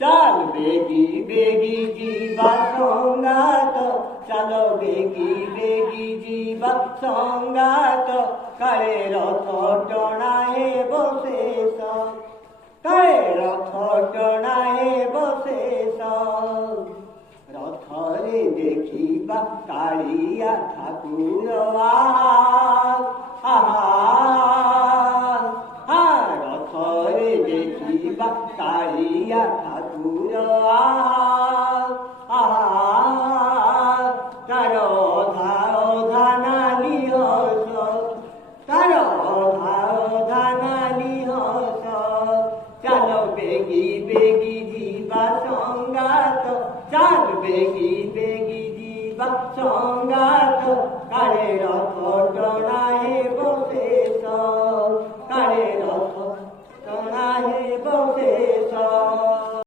চাল baggy baggy জীবা সঙ্গাত, চালো baggy baggy জীবা সঙ্গাত, কারে রথ টଣାয়ে বশেষ, কারে রথ টଣାয়ে বশেষ। রথরে দেখিবা কাଳିଆ ঠাকুর রথরে দেখিবা কাଳିଆ ঠাকুর তার অধা অধা নালি হস, তার অধা অধা নালি হস। চালো বেগি বেগি জীবা সঙ্গাত, চাল বেগি বেগি জীবা সঙ্গাত, কারে রথ টଣାয়ে বশেষ, কারে